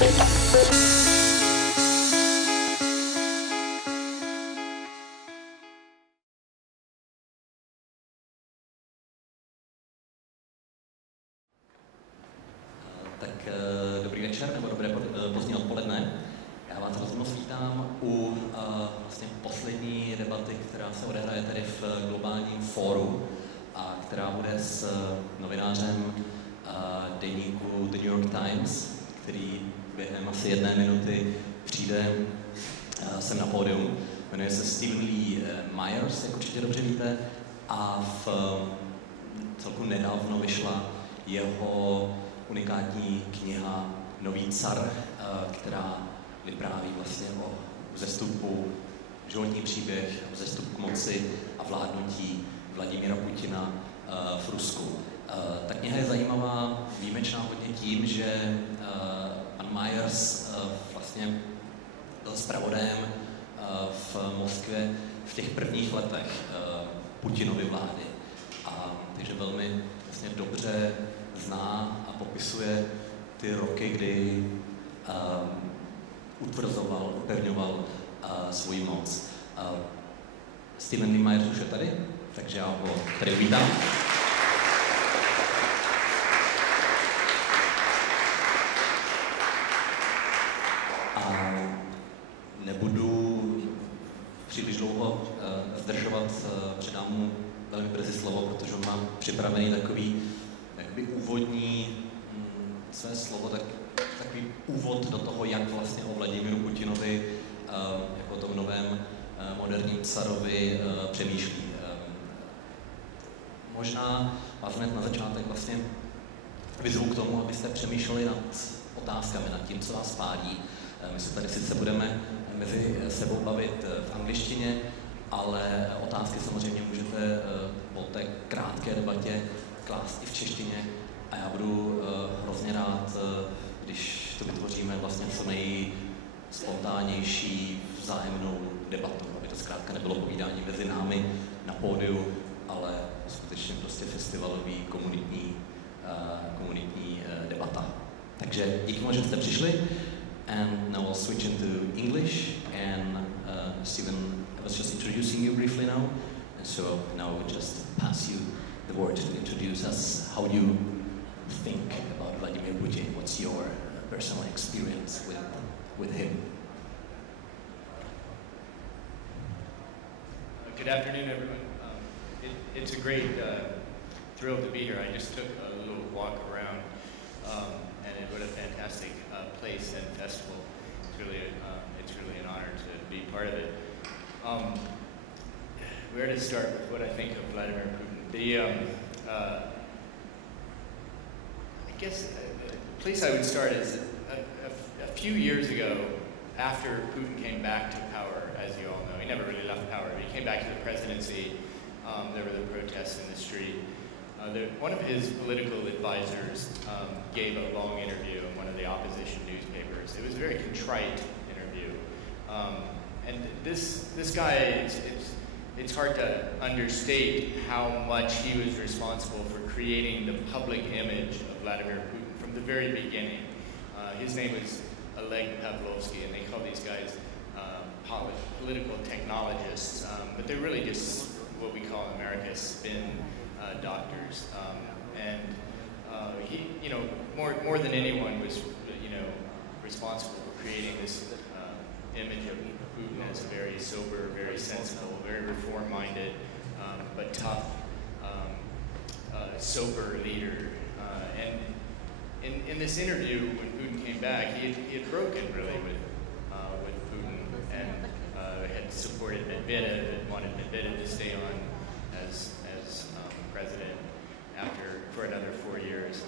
Dobrý večer, nebo dobré pozdní odpoledne. Já vás hrozně moc vítám u vlastně poslední debaty, která se odehraje tady v globálním fóru a která bude s novinářem deníku The New York Times, který během asi 1 minuty přijde sem na pódium. Jmenuje se Stephen Lee Myers, jak určitě dobře víte, a v celku nedávno vyšla jeho unikátní kniha Nový car, která vypráví vlastně o vzestupu, životní příběh, vzestup k moci a vládnutí Vladimira Putina v Rusku. Ta kniha je zajímavá, výjimečná hodně tím, že pan Myers vlastně byl zpravodajem v Moskvě v těch prvních letech Putinovy vlády. Takže velmi vlastně dobře zná a popisuje ty roky, kdy utvrzoval, upevňoval svoji moc. Stephen Lee Myers už je tady, takže já ho tady vítám. A nebudu příliš dlouho zdržovat, předám mu velmi brzy slovo, protože on má připravený takový úvodní své slovo, takový úvod do toho, jak vlastně o Vladimiru Putinovi jako o tom novém moderním carovi přemýšlí. Možná vás hned na začátek vlastně vyzvu k tomu, abyste přemýšleli nad otázkami, nad tím, co vás pálí. My se tady sice budeme mezi sebou bavit v angličtině, ale otázky samozřejmě můžete po té krátké debatě klást i v češtině a já budu hrozně rád, když to vytvoříme vlastně co nejspontánnější vzájemnou debatu, aby to zkrátka nebylo povídání mezi námi na pódiu, ale skutečně prostě festivalový komunitní debata. Takže díky moc, že jste přišli. And now I'll switch into English, and Stephen, I was just introducing you briefly now, and so now I will just pass you the word to introduce us, how you think about Vladimir Putin. What's your personal experience with him? Good afternoon, everyone. It's a great thrill to be here. I just took a little walk around, and what a fantastic place and festival. It's really an honor to be part of it. Where to start with what I think of Vladimir Putin? I guess the place I would start is a few years ago, after Putin came back to power, as you all know. He never really left power, but he came back to the presidency. There were the protests in the street. One of his political advisors gave a long interview in one of the opposition newspapers. It was a very contrite interview. And this guy, it's hard to understate how much he was responsible for creating the public image of Vladimir Putin from the very beginning. His name was Oleg Pavlovsky, and they call these guys political technologists, but they're really just what we call in America spin doctors. He, more than anyone, was, responsible for creating this image of Putin as a very sober, very sensible, very reform-minded, but tough, sober leader. And in this interview, when Putin came back, he had broken really with Putin and had supported Medvedev and wanted Medvedev to stay on as president for another 4 years.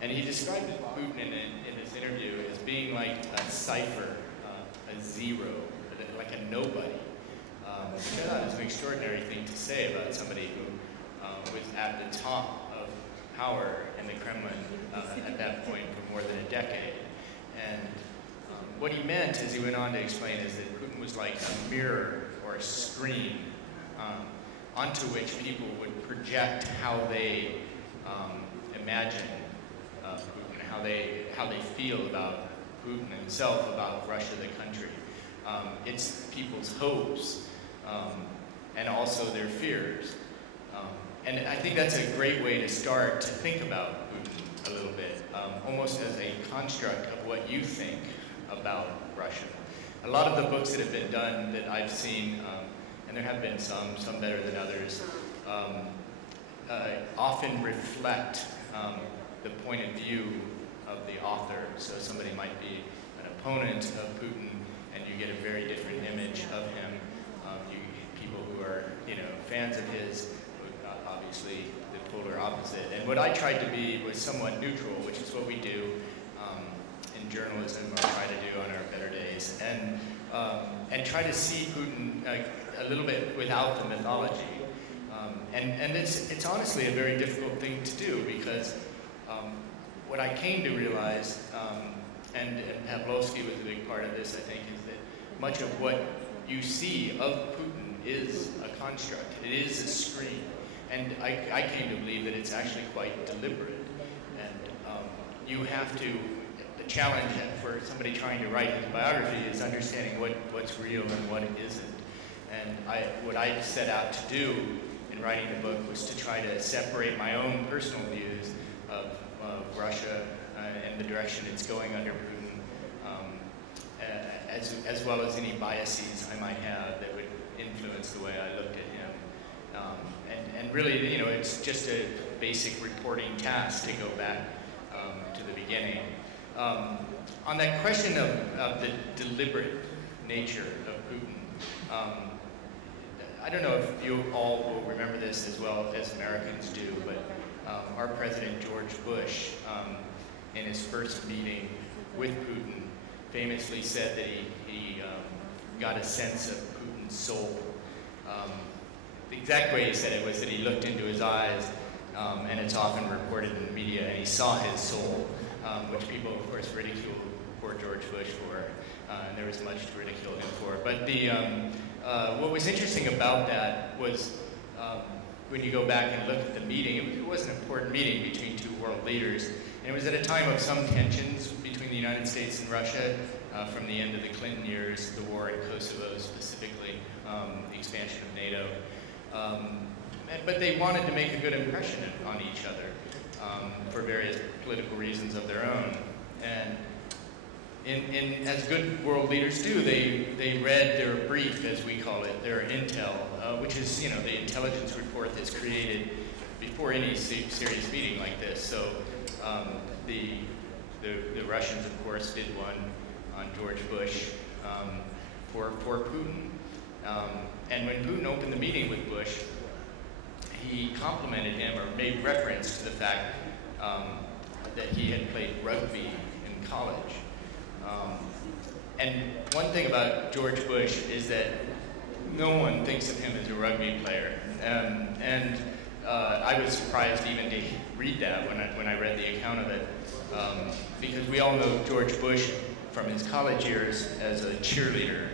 And he described Putin in this interview as being like a cipher, a zero, like a nobody. Which I thought is an extraordinary thing to say about somebody who was at the top of power in the Kremlin at that point for more than a decade. And what he meant, as he went on to explain, is that Putin was like a mirror or a screen onto which people would project how they imagine Putin, how they feel about Putin himself about Russia, the country. It's people's hopes and also their fears. And I think that's a great way to start to think about Putin a little bit, almost as a construct of what you think about Russia. A lot of the books that have been done that I've seen, and there have been some better than others, often reflect the point of view of the author. So somebody might be an opponent of Putin, and you get a very different image of him. You get people who are, fans of his, obviously the polar opposite. And what I tried to be was somewhat neutral, which is what we do in journalism, or try to do on our better days, and try to see Putin a little bit without the mythology. And it's honestly a very difficult thing to do, because what I came to realize, and Pavlovsky was a big part of this, I think, is that much of what you see of Putin is a construct. It is a screen. And I came to believe that it's actually quite deliberate. And you have to, the challenge for somebody trying to write his biography is understanding what's real and what isn't. And what I set out to do in writing the book was to try to separate my own personal views of Russia and the direction it's going under Putin, as well as any biases I might have that would influence the way I looked at him. And really, it's just a basic reporting task to go back to the beginning. On that question of the deliberate nature of Putin, I don't know if you all will remember this as well as Americans do, but our President George Bush, in his first meeting with Putin, famously said that he got a sense of Putin's soul. The exact way he said it was that he looked into his eyes, and it's often reported in the media, and he saw his soul, which people, of course, ridiculed poor George Bush for, and there was much to ridicule him for. But what was interesting about that was when you go back and look at the meeting, it was an important meeting between two world leaders, and it was at a time of some tensions between the United States and Russia, from the end of the Clinton years, the war in Kosovo specifically, the expansion of NATO. But they wanted to make a good impression on each other for various political reasons of their own. And as good world leaders do, they read their brief, as we call it, their intel, which is the intelligence report that's created before any serious meeting like this. So the Russians, of course, did one on George Bush for Putin. And when Putin opened the meeting with Bush, he complimented him, or made reference to the fact that he had played rugby in college. And one thing about George Bush is that no one thinks of him as a rugby player. I was surprised even to read that when I read the account of it, because we all know George Bush from his college years as a cheerleader,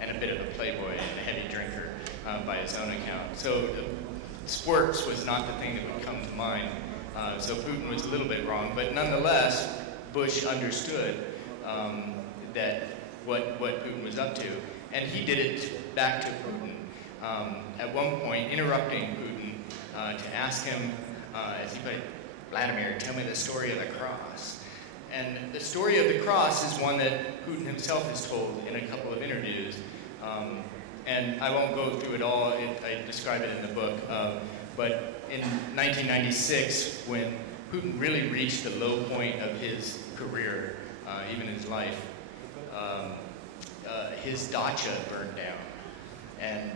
and a bit of a playboy and a heavy drinker by his own account. So sports was not the thing that would come to mind. So Putin was a little bit wrong, but nonetheless, Bush understood that what Putin was up to, and he did it back to Putin. At one point, interrupting Putin to ask him, as he put it, "Vladimir, tell me the story of the cross." And the story of the cross is one that Putin himself has told in a couple of interviews. And I won't go through it all, I describe it in the book. But in 1996, when Putin really reached the low point of his career, even his life, his dacha burned down. And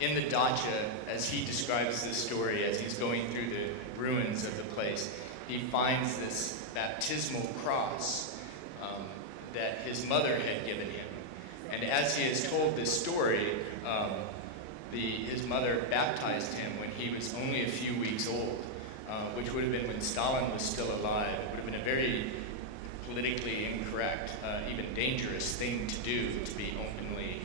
in the dacha, as he describes this story, as he's going through the ruins of the place, he finds this baptismal cross that his mother had given him. And as he has told this story, his mother baptized him when he was only a few weeks old, which would have been when Stalin was still alive. It would have been a very politically incorrect, even dangerous thing to do, to be openly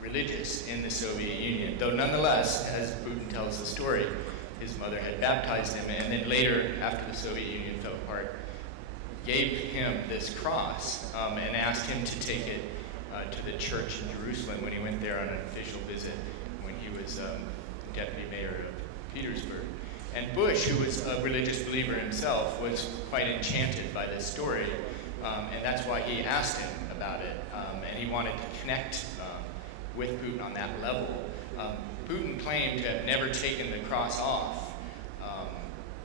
religious in the Soviet Union. Though nonetheless, as Putin tells the story, his mother had baptized him, and then later, after the Soviet Union fell apart, gave him this cross and asked him to take it to the church in Jerusalem when he went there on an official visit when he was deputy mayor of Petersburg. And Bush, who was a religious believer himself, was quite enchanted by this story, and that's why he asked him about it, and he wanted to connect with Putin on that level. Putin claimed to have never taken the cross off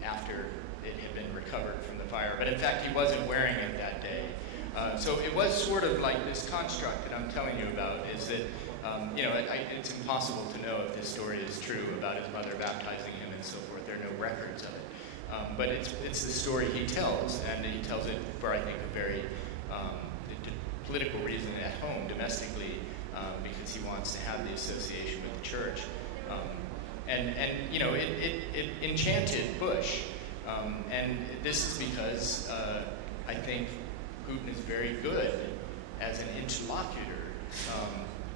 after it had been recovered from the fire, but in fact he wasn't wearing it that day. So it was sort of like this construct that I'm telling you about, is that it's impossible to know if this story is true about his mother baptizing him and so forth. There are no records of it. But it's the story he tells, and he tells it for, I think, a very political reason at home, domestically, because he wants to have the association with the church. It enchanted Bush. And this is because I think Putin is very good as an interlocutor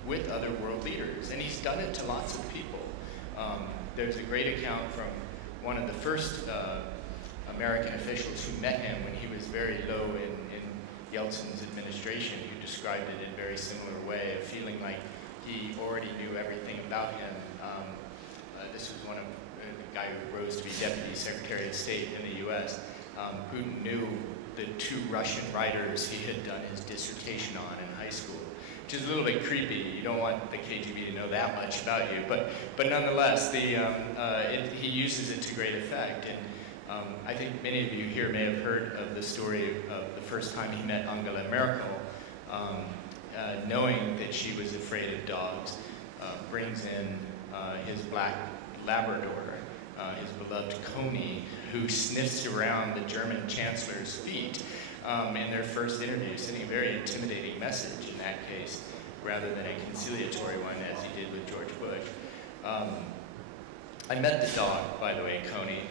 with other world leaders, and he's done it to lots of people. There's a great account from one of the first American officials who met him when he was very low in Yeltsin's administration, who described it in a very similar way, of feeling like he already knew everything about him. This was one of the guy who rose to be Deputy Secretary of State in the U.S. Putin knew the two Russian writers he had done his dissertation on in high school, which is a little bit creepy. You don't want the KGB to know that much about you, but nonetheless, he uses it to great effect. And I think many of you here may have heard of the story of the first time he met Angela Merkel, knowing that she was afraid of dogs, brings in his black Labrador, his beloved Coney, who sniffs around the German chancellor's feet in their first interview, sending a very intimidating message in that case, rather than a conciliatory one, as he did with George Bush. I met the dog, by the way, Coney.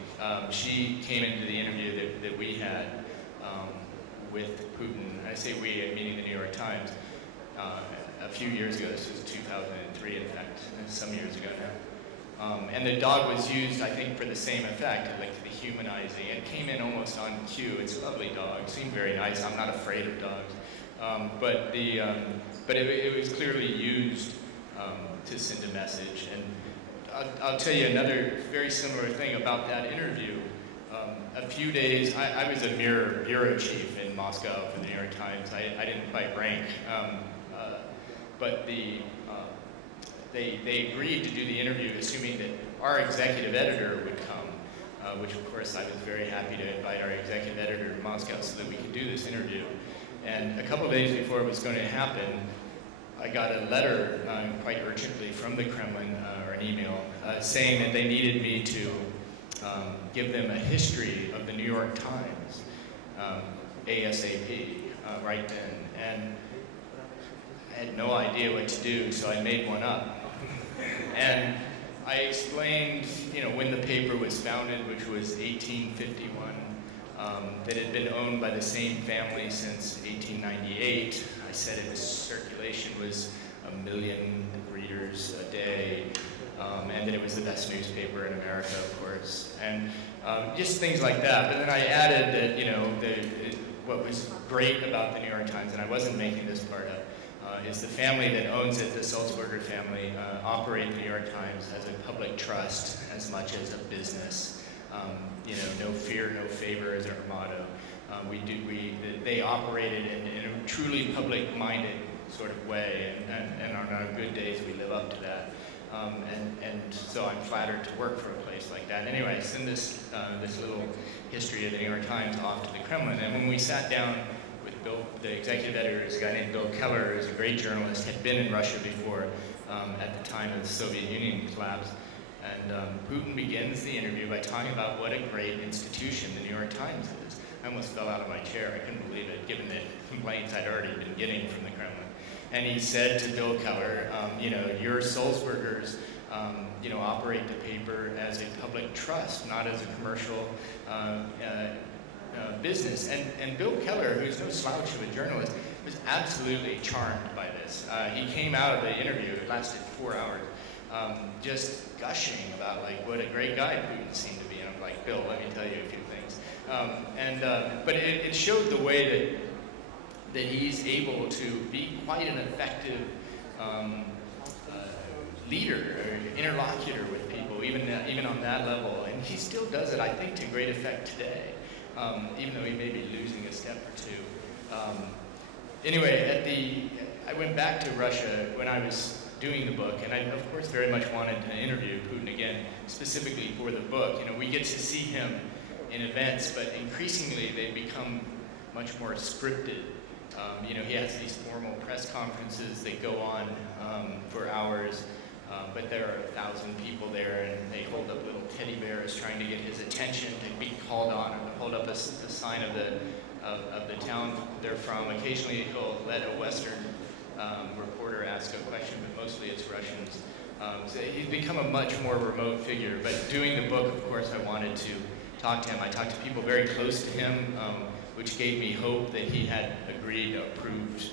She came into the interview that we had with Putin. I say we, meaning the New York Times, a few years ago. This was 2003, in fact, some years ago now. And the dog was used, I think, for the same effect, like the humanizing. It came in almost on cue. It's a lovely dog. Seemed very nice. I'm not afraid of dogs. But it was clearly used to send a message. And I'll tell you another very similar thing about that interview. A few days, I was a bureau chief in Moscow for the New York Times. I didn't quite rank. But they agreed to do the interview assuming that our executive editor would come, which of course I was very happy to invite our executive editor to Moscow so that we could do this interview. And a couple of days before it was going to happen, I got a letter quite urgently from the Kremlin, or an email, saying that they needed me to give them a history of the New York Times, ASAP, right then. And I had no idea what to do, so I made one up. And I explained, when the paper was founded, which was 1851, that it had been owned by the same family since 1898. I said its circulation was 1 million readers a day, and that it was the best newspaper in America, of course, and just things like that. But then I added that, what was great about the New York Times, and I wasn't making this part up, is the family that owns it, the Sulzberger family, operate the New York Times as a public trust as much as a business. No fear, no favor is our motto. They operate it in a truly public-minded sort of way, and on our good days we live up to that. And so I'm flattered to work for a place like that. Anyway, I send this little history of the New York Times off to the Kremlin, and when we sat down with Bill, the executive editor is a guy named Bill Keller, who's a great journalist, had been in Russia before at the time of the Soviet Union collapse. And Putin begins the interview by talking about what a great institution the New York Times is. I almost fell out of my chair. I couldn't believe it, given the complaints I'd already been getting from the Kremlin. And he said to Bill Keller, your Sulzbergers, operate the paper as a public trust, not as a commercial business. And Bill Keller, who's no slouch of a journalist, was absolutely charmed by this. He came out of the interview, it lasted 4 hours, just gushing about what a great guy Putin seemed to be. And I'm like, Bill, let me tell you a few things. But it showed the way that he's able to be quite an effective leader or interlocutor with people, even on that level. And he still does it, I think, to great effect today, even though he may be losing a step or two. Anyway, I went back to Russia when I was doing the book, and I, of course, very much wanted to interview Putin again, specifically for the book. You know, we get to see him in events, but increasingly they become much more scripted. You know, he has these formal press conferences that go on for hours, but there are 1,000 people there, and they hold up little teddy bears trying to get his attention to be called on, or to hold up a sign of the town they're from. Occasionally he'll let a Western reporter ask a question, but mostly it's Russians. So he's become a much more remote figure. But doing the book, of course, I wanted to talk to him. I talked to people very close to him, which gave me hope that he had agreed, approved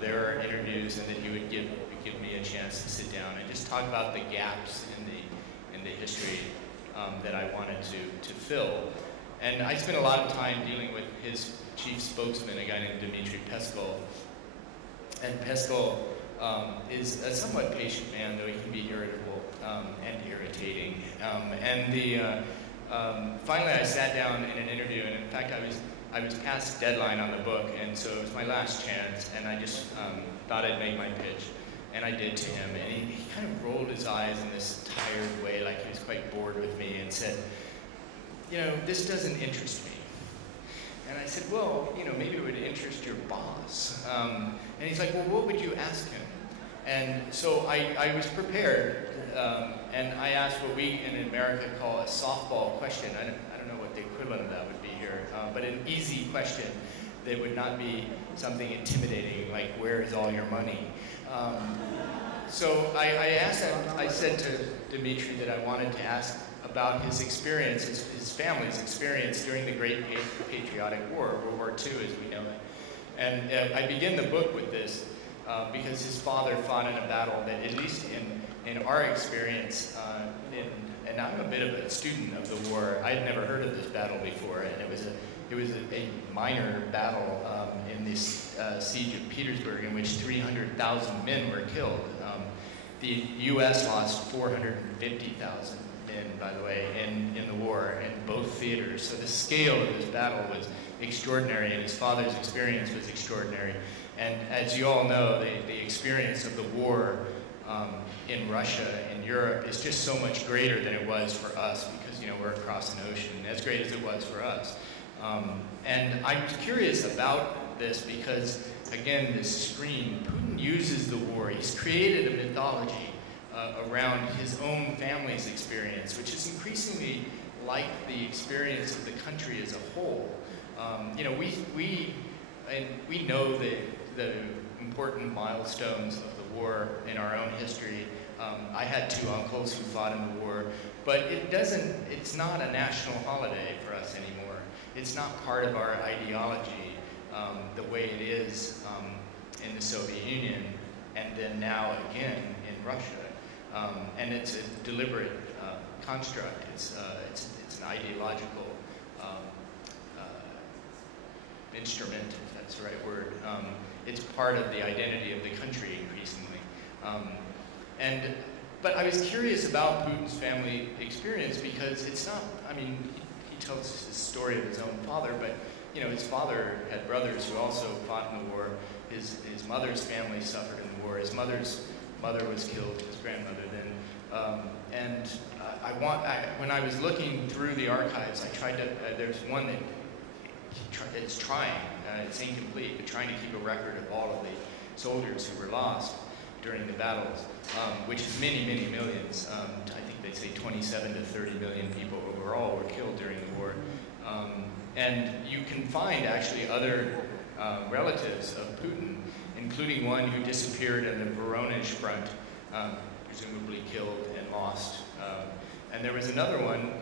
their interviews, and that he would give me a chance to sit down and just talk about the gaps in the history that I wanted to fill. And I spent a lot of time dealing with his chief spokesman, a guy named Dmitry Peskov. And Peskov is a somewhat patient man, though he can be irritable and irritating. Finally, I sat down in an interview, and in fact, I was past deadline on the book, and so it was my last chance, and I just thought I'd make my pitch, and I did to him, and he kind of rolled his eyes in this tired way, like he was quite bored with me, and said, you know, this doesn't interest me. And I said, well, you know, maybe it would interest your boss. And he's like, well, what would you ask him? And so I was prepared, and I asked what we in America call a softball question. I don't know what the equivalent of that would be here, but an easy question that would not be something intimidating, like, where is all your money? So I said to Dmitry that I wanted to ask about his experience, his family's experience during the Great Patriotic War, World War II as we know it. And I begin the book with this because his father fought in a battle that, at least in our experience, and I'm a bit of a student of the war. I had never heard of this battle before, and it was a minor battle in this siege of Petersburg, in which 300,000 men were killed. The U.S. lost 450,000 men, by the way, in the war, in both theaters. So the scale of this battle was extraordinary, and his father's experience was extraordinary. And as you all know, the experience of the war in Russia and Europe is just so much greater than it was for us, because, you know, we're across an ocean, as great as it was for us. And I was curious about this because, again, this screen, Putin uses the war. He's created a mythology around his own family's experience, which is increasingly like the experience of the country as a whole. You know, we know the important milestones of the war in our own history. I had 2 uncles who fought in the war, but it's not a national holiday for us anymore. It's not part of our ideology the way it is in the Soviet Union, and then now again in Russia. And it's a deliberate construct. It's an ideological instrument, if that's the right word. It's part of the identity of the country increasingly. But I was curious about Putin's family experience because it's not, I mean, he tells us the story of his own father, but, you know, his father had brothers who also fought in the war. His mother's family suffered in the war. His mother's mother was killed, his grandmother then. When I was looking through the archives, I tried to, there's one that it's trying, it's incomplete, but trying to keep a record of all of the soldiers who were lost during the battles, which is many, many millions. I think they say 27 to 30 million people overall were killed during the war. And you can find actually other relatives of Putin, including one who disappeared in the Voronezh front, presumably killed and lost. And there was another one,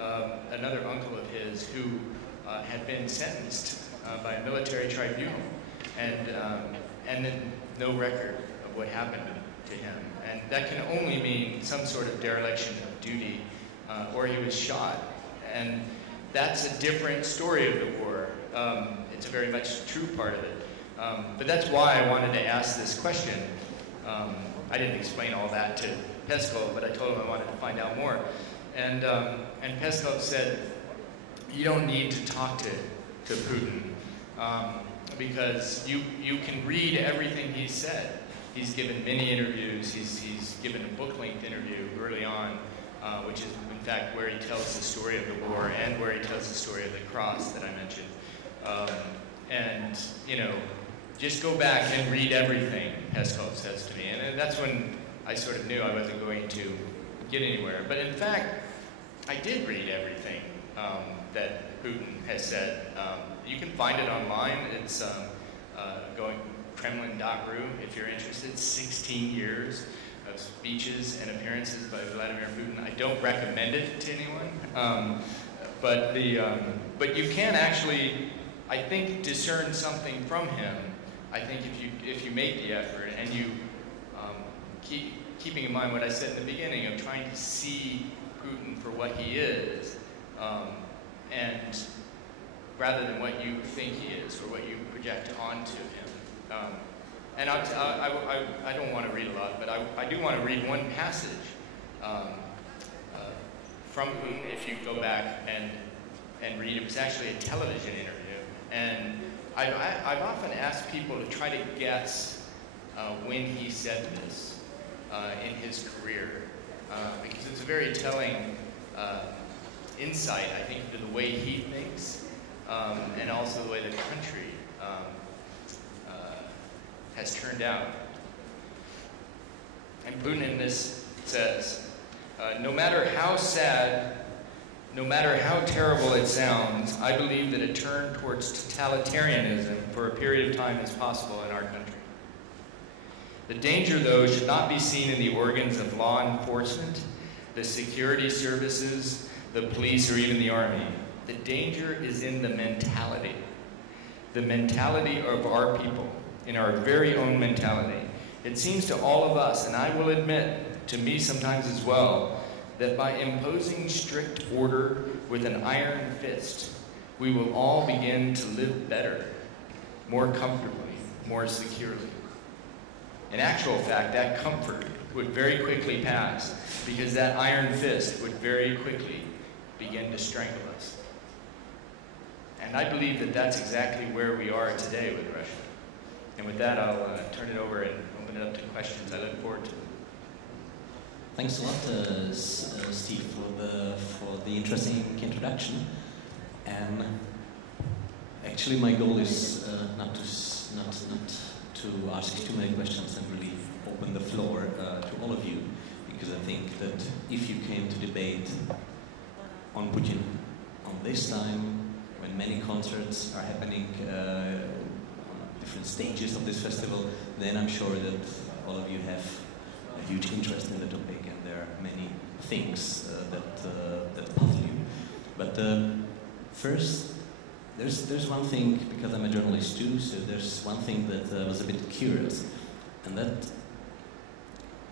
another uncle of his who had been sentenced by a military tribunal, and then no record of what happened to him. And that can only mean some sort of dereliction of duty, or he was shot. And that's a different story of the war. It's a very much true part of it. But that's why I wanted to ask this question. I didn't explain all that to Peskov, but I told him I wanted to find out more. And Peskov said, you don't need to talk to Putin because you can read everything he's said. He's given many interviews. He's given a book-length interview early on, which is in fact where he tells the story of the war and where he tells the story of the cross that I mentioned. And you know, just go back and read everything, Peskov says to me. And that's when I sort of knew I wasn't going to get anywhere. But in fact, I did read everything that Putin has said. You can find it online. It's going Kremlin.ru if you're interested. 16 years of speeches and appearances by Vladimir Putin. I don't recommend it to anyone, but you can actually, I think, discern something from him. I think if you make the effort and you keeping in mind what I said in the beginning of trying to see Putin for what he is, and rather than what you think he is or what you project onto him. And I don't want to read a lot, but I do want to read one passage from Putin. If you go back and read, it was actually a television interview, and I've often asked people to try to guess when he said this in his career, because it's a very telling insight, I think, into the way he thinks, and also the way the country has turned out. And Putin in this says, no matter how sad, no matter how terrible it sounds, I believe that a turn towards totalitarianism for a period of time is possible in our country. The danger, though, should not be seen in the organs of law enforcement, the security services, the police, or even the army. The danger is in the mentality of our people, in our very own mentality. It seems to all of us, and I will admit, to me sometimes as well, that by imposing strict order with an iron fist, we will all begin to live better, more comfortably, more securely. In actual fact, that comfort would very quickly pass, because that iron fist would very quickly begin to strangle us. And I believe that that's exactly where we are today with Russia. And with that, I'll turn it over and open it up to questions. I look forward to them. Thanks a lot, Steve, for the interesting introduction. And actually, my goal is not to ask too many questions and really open the floor to all of you, because I think that if you came to debate on Putin on this time, when many concerts are happening on different stages of this festival, then I'm sure that all of you have a huge interest in the topic, and there are many things that puzzle you. But first, there's one thing, because I'm a journalist too, so there's one thing that was a bit curious, and that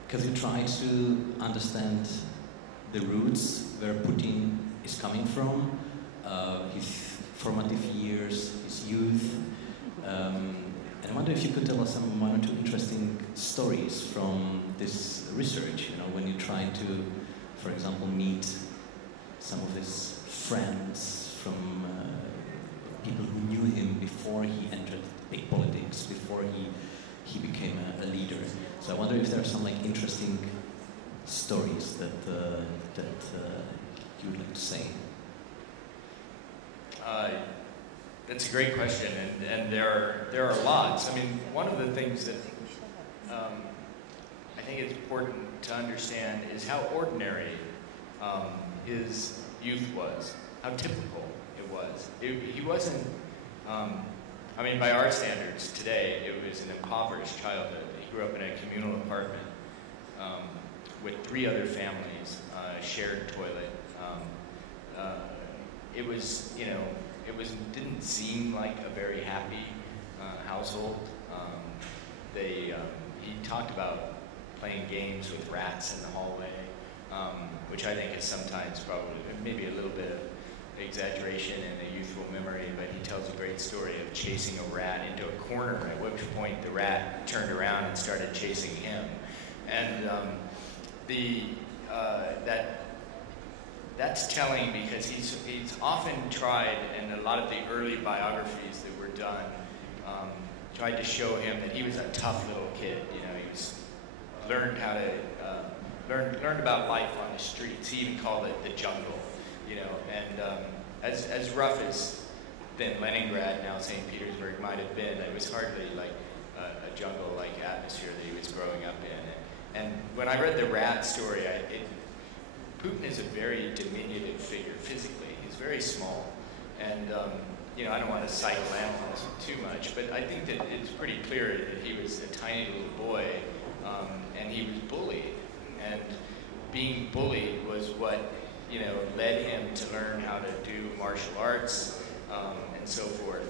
because you try to understand the roots where Putin is coming from, his formative years, his youth, and I wonder if you could tell us some one or two interesting stories from this research, you know, when you try to, for example, meet some of his friends from people who knew him before he entered big politics, before he became a leader. So I wonder if there are some like interesting stories that you would like to say. That's a great question, and there are lots. I mean, one of the things that I think is important to understand is how ordinary his youth was, how typical it was. He wasn't, I mean, by our standards today, it was an impoverished childhood. He grew up in a communal apartment with 3 other families, shared toilet. It was, you know, didn't seem like a very happy household. He talked about playing games with rats in the hallway, which I think is sometimes probably maybe a little bit exaggeration and a youthful memory, but he tells a great story of chasing a rat into a corner, at which point the rat turned around and started chasing him. And that's telling because he's often tried, and a lot of the early biographies that were done tried to show him that he was a tough little kid. You know, he was learned how to learned about life on the streets. He even called it the jungle. You know, and as rough as then Leningrad, now St. Petersburg, might have been, it was hardly like a jungle-like atmosphere that he was growing up in. And when I read the rat story, Putin is a very diminutive figure physically. He's very small. And, you know, I don't want to psychoanalyze him too much, but I think that it's pretty clear that he was a tiny little boy, and he was bullied. And being bullied was what, you know, led him to learn how to do martial arts and so forth,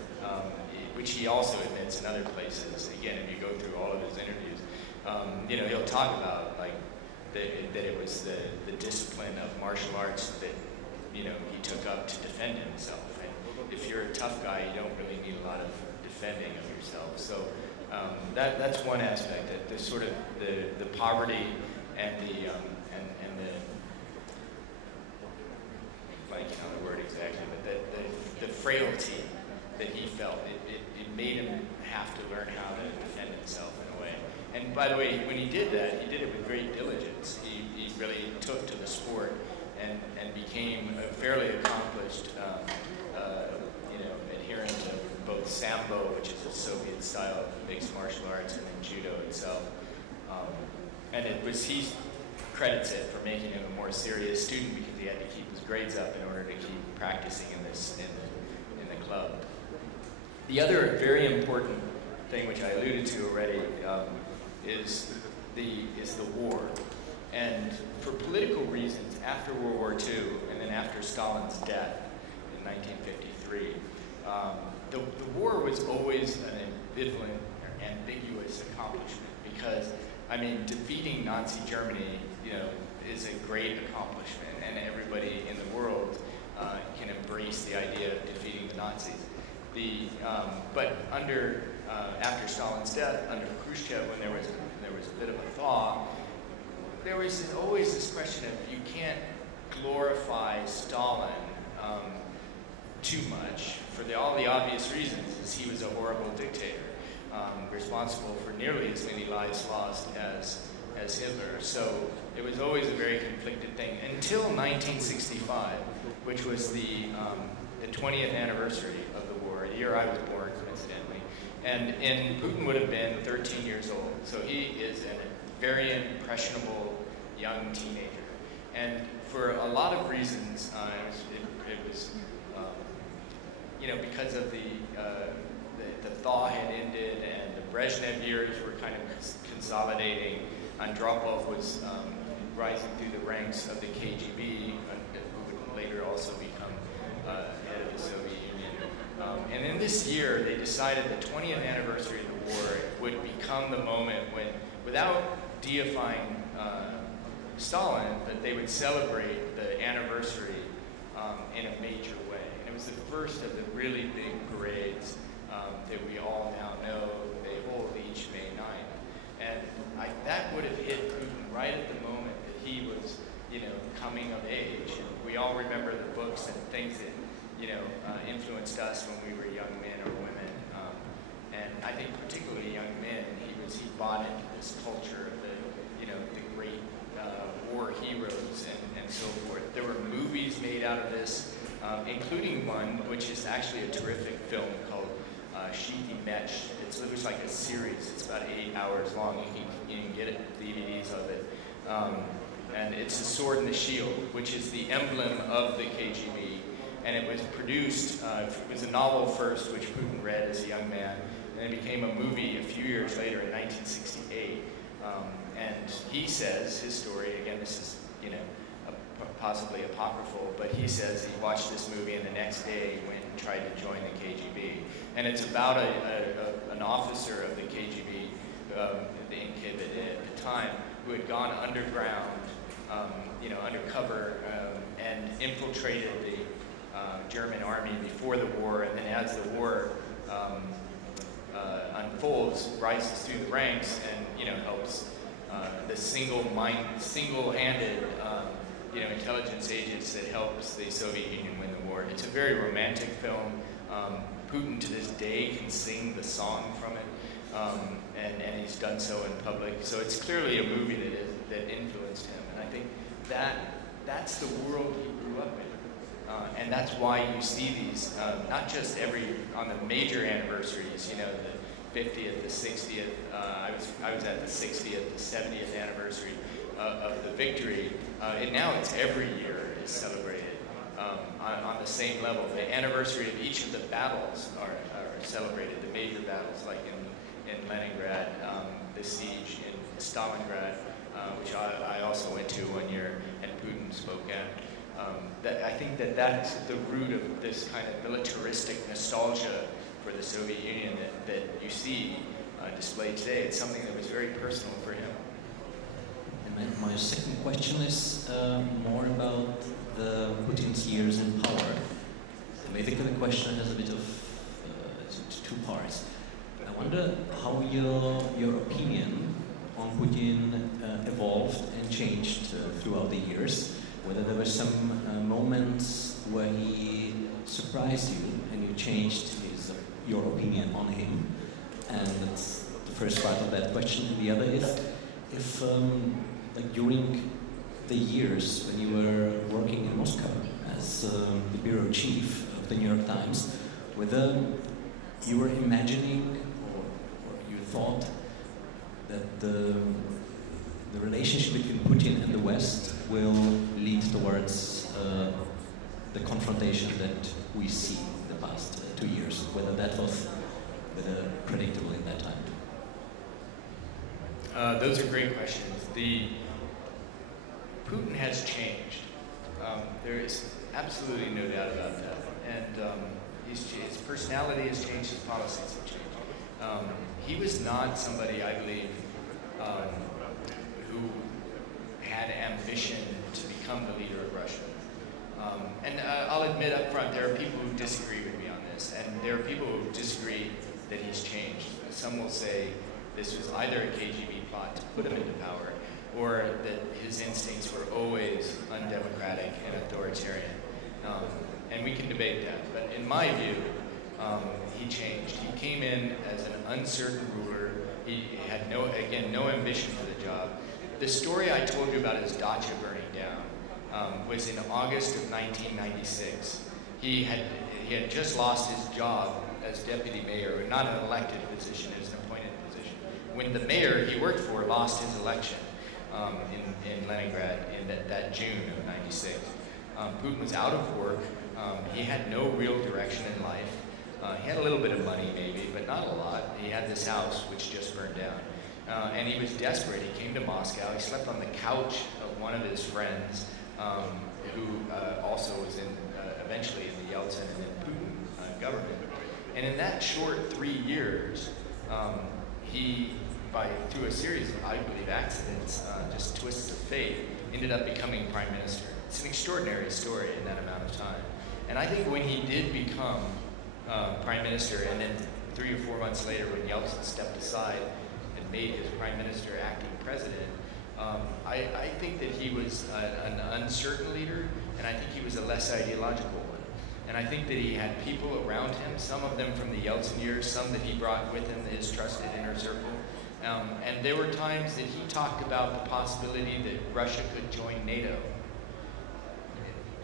which he also admits in other places. Again, if you go through all of his interviews, you know, he'll talk about like that it was the discipline of martial arts that, you know, he took up to defend himself. And if you're a tough guy, you don't really need a lot of defending of yourself. So that's one aspect, that the sort of the poverty and the blanking on the word exactly, but the frailty that he felt, it made him have to learn how to defend himself in a way. And by the way, when he did that, he did it with great diligence. He really took to the sport and became a fairly accomplished you know, adherent of both Sambo, which is a Soviet style of mixed martial arts, and then judo itself. And it was, he credits it for making him a more serious student because he had to keep his grades up in order to keep practicing in the club. The other very important thing, which I alluded to already, is the war. And for political reasons, after World War II and then after Stalin's death in 1953, the war was always an ambivalent or ambiguous accomplishment because, I mean, defeating Nazi Germany, you know, is a great accomplishment, and everybody in the world can embrace the idea of defeating the Nazis. But under after Stalin's death, under Khrushchev, when there was a bit of a thaw, there was always this question of you can't glorify Stalin too much for all the obvious reasons, as he was a horrible dictator, responsible for nearly as many lives lost as Hitler. So it was always a very conflicted thing until 1965, which was the 20th anniversary of the war, the year I was born, coincidentally. And Putin would have been 13 years old. So he is a very impressionable young teenager. And for a lot of reasons, it was you know, because of the thaw had ended and the Brezhnev years were kind of consolidating. Andropov was rising through the ranks of the KGB, who would later also become head of the Soviet Union. And in this year, they decided the 20th anniversary of the war would become the moment when, without deifying Stalin, that they would celebrate the anniversary in a major way. And it was the first of the really big parades that we all now know they hold each May 9th. And that would have hit Putin right at the moment that he was, you know, coming of age. And we all remember the books and things that, you know, influenced us when we were young men or women. And I think particularly young men, he bought into this culture of the, you know, the great war heroes and so forth. There were movies made out of this, including one which is actually a terrific film called Shiti Mech. It looks like a series. It's about 8 hours long. You can get it, DVDs of it. And it's the sword and the shield, which is the emblem of the KGB. And it was produced, it was a novel first, which Putin read as a young man, and it became a movie a few years later in 1968. And he says, his story, again, this is, you know, possibly apocryphal, but he says he watched this movie and the next day he went and tried to join the KGB. And it's about an officer of the KGB, the at the time, who had gone underground, you know, undercover, and infiltrated German army before the war, and then as the war unfolds, rises through the ranks, and helps the single-handed intelligence agents that helps the Soviet Union win the war. It's a very romantic film. Putin to this day can sing the song from it, and he's done so in public. So it's clearly a movie that influenced him, and I think that's the world he grew up in, and that's why you see these not just on the major anniversaries, the 50th, the 60th. I was at the 60th, the 70th anniversary of the victory, and now it's every year is celebrated on the same level. The anniversary of each of the battles are celebrated, the major battles, like in Leningrad, the siege in Stalingrad, which I also went to one year, and Putin spoke at. I think that's the root of this kind of militaristic nostalgia for the Soviet Union that you see displayed today. It's something that was very personal for him. And my second question is more about the Putin's years in power. Basically, the question has a bit of two parts. I wonder how your opinion on Putin evolved and changed throughout the years. Whether there were some moments where he surprised you and you changed your opinion on him, and that's the first part of that question. And the other is, if like during the years when you were working in Moscow as the bureau chief of the New York Times, whether you were imagining or you thought that the relationship between Putin and the West will lead towards the confrontation that we see in the past 2 years, whether that was predictable in that time? Those are great questions. Putin has changed. There is absolutely no doubt about that. And his personality has changed, his policies have changed. He was not somebody, I believe, who had ambition to become the leader of Russia. And I'll admit up front, there are people who disagree with me on this, and there are people who disagree that he's changed. Some will say this was either a KGB plot to put him into power, or that his instincts were always undemocratic and authoritarian. And we can debate that, but in my view, he changed. He came in as an uncertain ruler. He had no ambition for the job. The story I told you about his dacha burning down was in August of 1996. He had just lost his job as deputy mayor, not an elected position, it was an appointed position. When the mayor he worked for lost his election in Leningrad in that June of 96. Putin was out of work. He had no real direction in life. He had a little bit of money maybe, but not a lot. He had this house which just burned down. And he was desperate. He came to Moscow. He slept on the couch of one of his friends who also was eventually in the Yeltsin and then Putin government. And in that short 3 years, he, through a series of, I believe, accidents, just twists of fate, ended up becoming prime minister. It's an extraordinary story in that amount of time. And I think when he did become prime minister, and then 3 or 4 months later when Yeltsin stepped aside and made his prime minister acting president, I think that he was an uncertain leader, and I think he was a less ideological one. And I think that he had people around him, some of them from the Yeltsin years, some that he brought with him, his trusted inner circle. And there were times that he talked about the possibility that Russia could join NATO.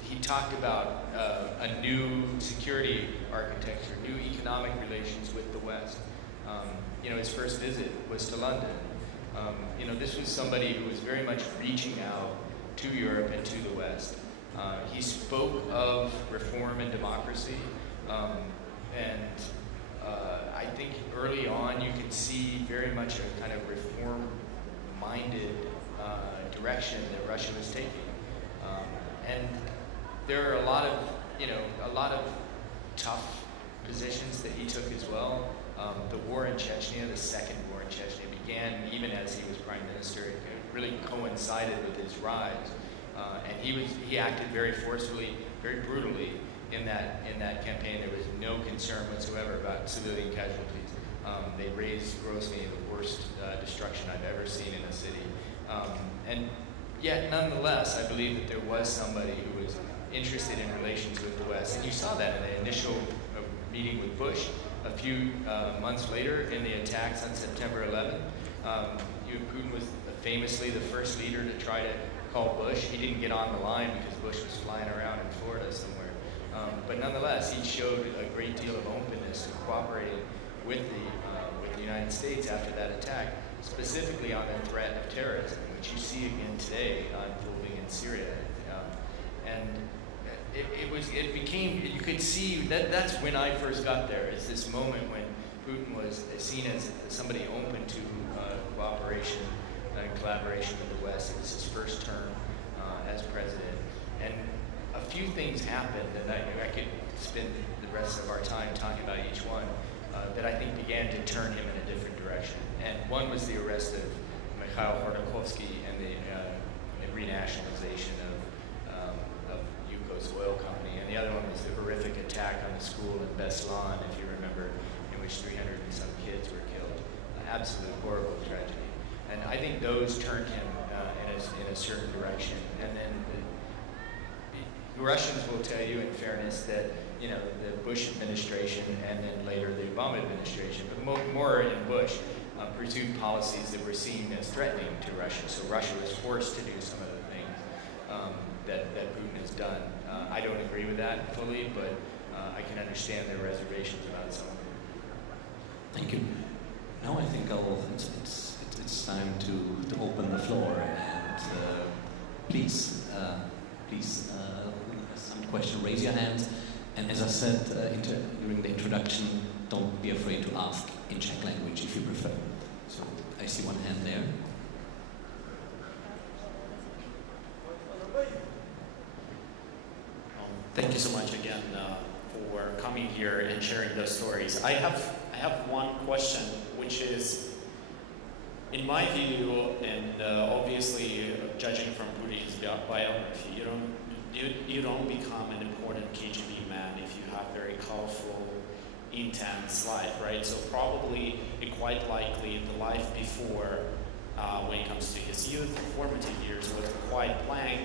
He talked about a new security architecture, new economic relations with the West. His first visit was to London. This was somebody who was very much reaching out to Europe and to the West. He spoke of reform and democracy, and I think early on you could see very much a kind of reform-minded direction that Russia was taking. And there are a lot of tough positions that he took as well. The war in Chechnya, the second war in Chechnya, began even as he was prime minister. It really coincided with his rise. And he acted very forcefully, very brutally, in that campaign, there was no concern whatsoever about civilian casualties. They raised grossly the worst destruction I've ever seen in a city. And yet, nonetheless, I believe that there was somebody who was interested in relations with the West. And you saw that in the initial meeting with Bush. A few months later, in the attacks on September 11th, Putin was famously the first leader to try to call Bush. He didn't get on the line because Bush was flying around in Florida somewhere. But nonetheless, he showed a great deal of openness to cooperating with the United States after that attack, specifically on the threat of terrorism, which you see again today unfolding in Syria. And it became, you could see, that's when I first got there, is this moment when Putin was seen as somebody open to cooperation and collaboration with the West. It was his first term as president. And a few things happened, and I could spend the rest of our time talking about each one, that I think began to turn him in a different direction. And one was the arrest of Mikhail Khodorkovsky and the renationalization of Yuko's oil company. And the other one was the horrific attack on the school in Beslan, if you remember, in which 300 and some kids were killed. An absolute horrible tragedy. And I think those turned him in a certain direction. And then the Russians will tell you, in fairness, that the Bush administration and then later the Obama administration, but more in Bush, pursued policies that were seen as threatening to Russia. So Russia was forced to do some of the things that Putin has done. I don't agree with that fully, but I can understand their reservations about some of it. Thank you. Now I think it's time to open the floor, and please, some question, raise your hands. And as I said during the introduction, don't be afraid to ask in Czech language if you prefer. So I see one hand there. Thank you so much again for coming here and sharing those stories. I have one question, which is, in my view, and obviously judging from Putin's biography, you don't become an important KGB man if you have very colorful, intense life, right? So probably, and quite likely, the life before, when it comes to his youth, formative years, was quite blank,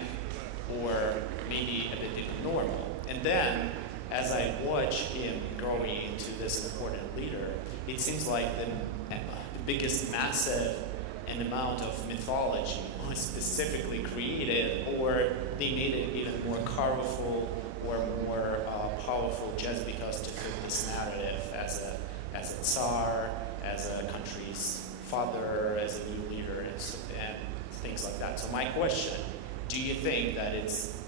or maybe a bit normal. And then, as I watch him growing into this important leader, it seems like the biggest massive and amount of mythology was specifically created, or they made it even more colorful or more powerful just because to fit this narrative as a Tsar, as a country's father, as a new leader, and things like that. So my question, do you think that it's,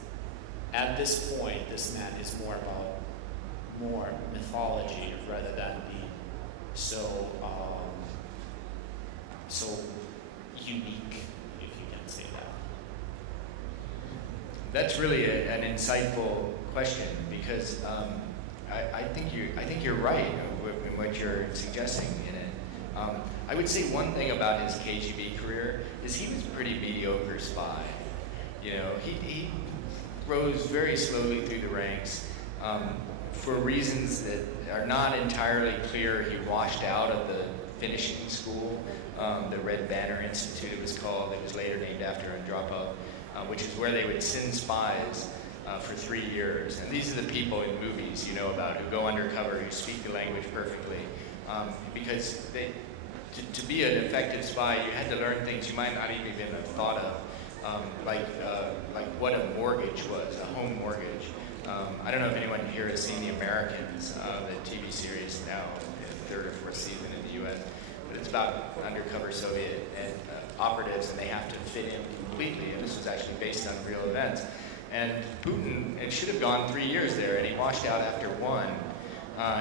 at this point, this man is more about more mythology rather than being so unique, if you can say that? That's really an insightful question, because I think you're right in what you're suggesting in it. I would say one thing about his KGB career is he was a pretty mediocre spy. He rose very slowly through the ranks. For reasons that are not entirely clear, he washed out of the finishing school, the Red Banner Institute it was called. It was later named after Andropov, which is where they would send spies for 3 years. And these are the people in movies you know about who go undercover, who speak the language perfectly. Because to be an effective spy, you had to learn things you might not even have thought of, like what a mortgage was, a home mortgage. I don't know if anyone here has seen The Americans, the TV series now, the 3rd or 4th season in the U.S., but it's about undercover Soviet and operatives, and they have to fit in completely, and this was actually based on real events. And Putin, it should have gone 3 years there, and he washed out after 1.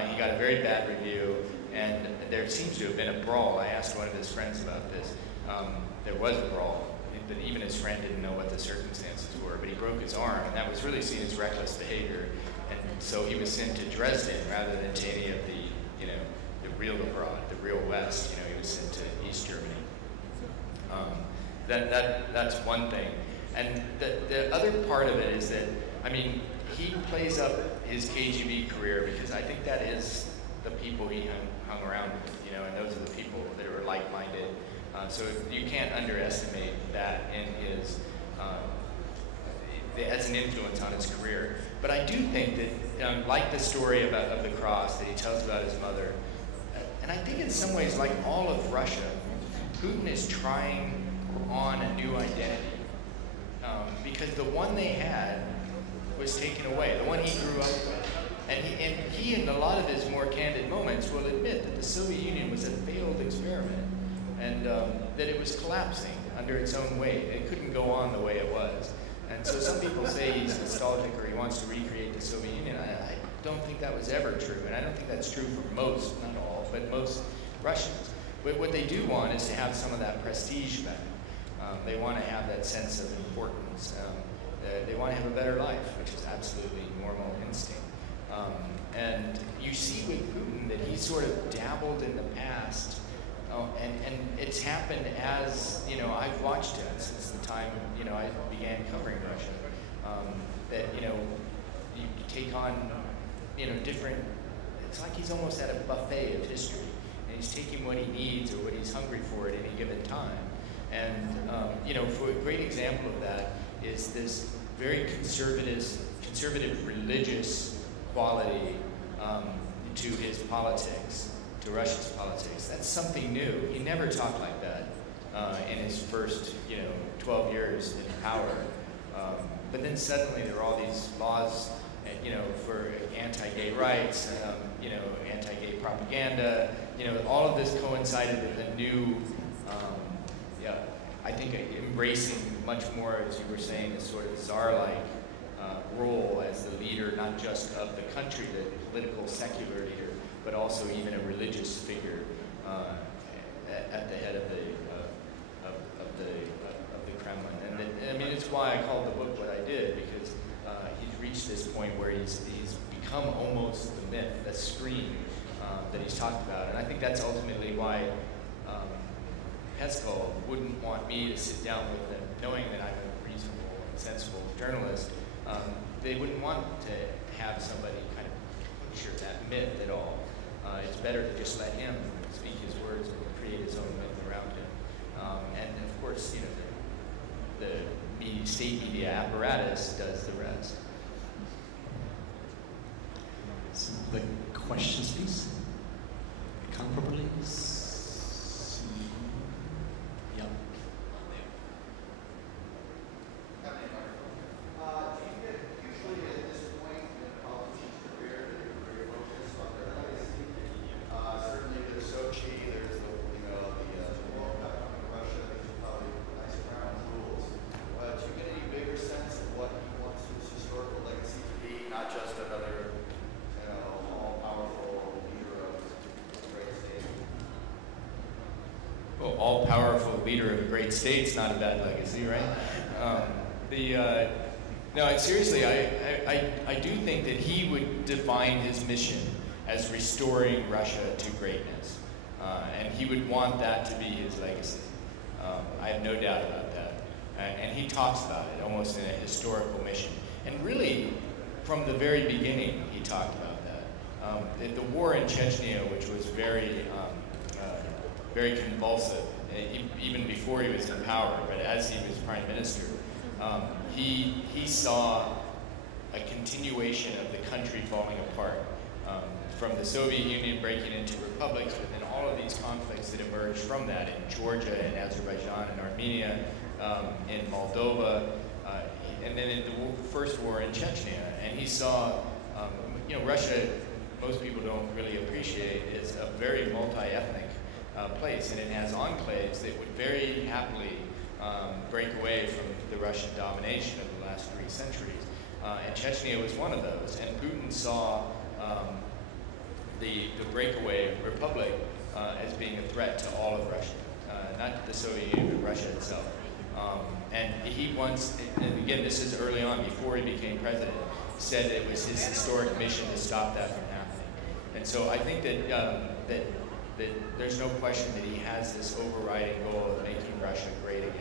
He got a very bad review, and there seems to have been a brawl. I asked one of his friends about this. There was a brawl, but even his friend didn't know what the circumstances were, but he broke his arm, and that was really seen as reckless behavior. And so he was sent to Dresden rather than to any of the real abroad, the real West. He was sent to East Germany. That's one thing. And the other part of it is that, he plays up his KGB career because I think that is the people he hung around with, you know, and those are the people that are like-minded. So you can't underestimate that in his, as an influence on his career. But I do think that, like the story of the cross that he tells about his mother, and I think in some ways, like all of Russia, Putin is trying on a new identity. Because the one they had was taken away, the one he grew up with. And he, in a lot of his more candid moments, will admit that the Soviet Union was a failed experiment and that it was collapsing under its own weight. It couldn't go on the way it was. And so some people say he's nostalgic or he wants to recreate the Soviet Union. I don't think that was ever true, and I don't think that's true for most, not all, but most Russians. But what they do want is to have some of that prestige back. They want to have that sense of importance. They want to have a better life, which is absolutely normal instinct. And you see with Putin that he sort of dabbled in the past, and it's happened as, you know, I've watched it since the time, you know, I began covering Russia, that, you know, you take on, you know, different, it's like he's almost at a buffet of history, and he's taking what he needs or what he's hungry for at any given time. And, you know, for a great example of that is this very conservative religious quality to his politics, to Russia's politics. That's something new. He never talked like that in his first, you know, 12 years in power. But then suddenly there are all these laws, you know, for anti-gay rights, you know, anti-gay propaganda. You know, all of this coincided with a new, I think embracing much more, as you were saying, this sort of czar-like role as the leader, not just of the country, the political secular leader, but also even a religious figure at the head of the Kremlin. And I mean, it's why I called the book what I did, because he's reached this point where he's become almost the myth, the scream that he's talked about. And I think that's ultimately why Peskov wouldn't want me to sit down with them, knowing that I'm a reasonable and sensible journalist. They wouldn't want to have somebody kind of picture that myth at all. It's better to just let him speak his words and create his own myth around him. And of course, you know, the state media apparatus does the rest. So the questions, please. Come properly. Yeah. All-powerful leader of a great state's not a bad legacy, right? No, seriously, I do think that he would define his mission as restoring Russia to greatness, and he would want that to be his legacy. I have no doubt about that, and he talks about it almost in a historical mission. And really, from the very beginning, he talked about that. The war in Chechnya, which was very convulsive, even before he was in power, but as he was prime minister, he saw a continuation of the country falling apart, from the Soviet Union breaking into republics, but then all of these conflicts that emerged from that in Georgia and Azerbaijan and Armenia, in Moldova, and then in the first war in Chechnya. And he saw, you know, Russia, most people don't really appreciate, is a very multi-ethnic place, and it has enclaves that would very happily break away from the Russian domination of the last 3 centuries. And Chechnya was one of those. And Putin saw the breakaway republic as being a threat to all of Russia, not the Soviet Union, but Russia itself. And he once, and again, this is early on, before he became president, said that it was his historic mission to stop that from happening. And so I think that there's no question that he has this overriding goal of making Russia great again.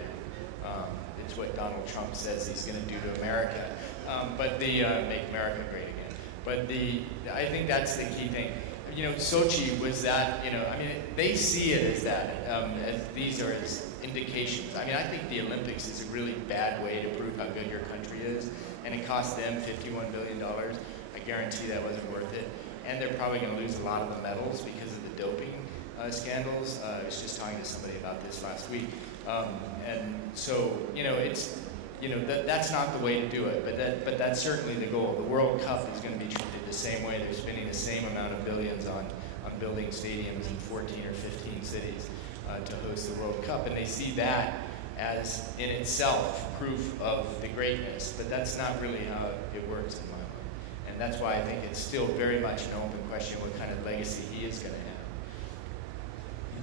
It's what Donald Trump says he's going to do to America. But the make America great again. But I think that's the key thing. You know, Sochi was that. You know, I mean, they see it as that. As these are as indications. I mean, I think the Olympics is a really bad way to prove how good your country is, and it cost them $51 billion. I guarantee that wasn't worth it. And they're probably going to lose a lot of the medals because of the doping scandals. I was just talking to somebody about this last week. And so, you know, it's, you know, that's not the way to do it, but that's certainly the goal. The World Cup is going to be treated the same way. They're spending the same amount of billions on building stadiums in 14 or 15 cities to host the World Cup, and they see that as in itself proof of the greatness, but that's not really how it works in my mind. And that's why I think it's still very much an open question what kind of legacy he is going to have.